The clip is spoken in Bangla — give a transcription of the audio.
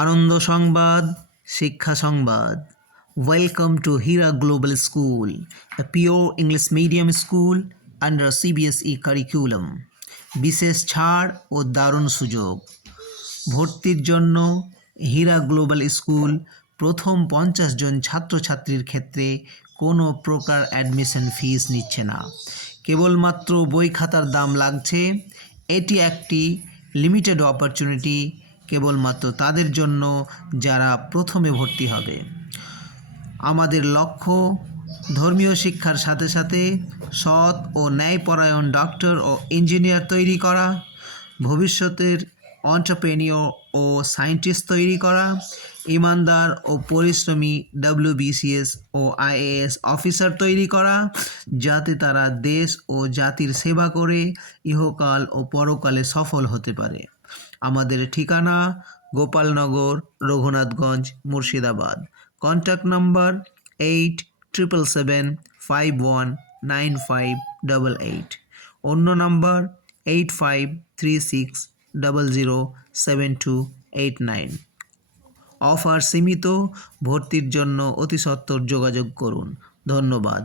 আনন্দ সংবাদ, শিক্ষা সংবাদ। Welcome to Hira global school, a pure English medium school under CBSE curriculum. বিশেষ ছাড় ও দারুণ সুযোগ। ভর্তির জন্য হীরা গ্লোবাল স্কুল প্রথম 50 জন ছাত্রছাত্রীর ক্ষেত্রে কোনো প্রকার অ্যাডমিশন ফিস নিচ্ছে না, কেবলমাত্র বই খাতার দাম লাগছে। এটি একটি লিমিটেড অপরচুনিটি, কেবলমাত্র তাদের জন্য যারা প্রথমে ভর্তি হবে। আমাদের লক্ষ্য ধর্মীয় শিক্ষার সাথে সাথে সৎ ও ন্যায়পরায়ণ ডক্টর ও ইঞ্জিনিয়ার তৈরি করা, ভবিষ্যতের অন্টারপ্রেনিয়র ও সায়েন্টিস্ট তৈরি করা, ইমানদার ও পরিশ্রমী WBCS ও IAS অফিসার তৈরি করা, যাতে তারা দেশ ও জাতির সেবা করে ইহকাল ও পরকালে সফল হতে পারে। আমাদের ঠিকানা গোপালনগর, রঘুনাথগঞ্জ, মুর্শিদাবাদ। Contact number 8777519588। অন্য নাম্বার 8536007289। অফার সীমিত, ভর্তির জন্য অতি সত্বর যোগাযোগ করুন। ধন্যবাদ।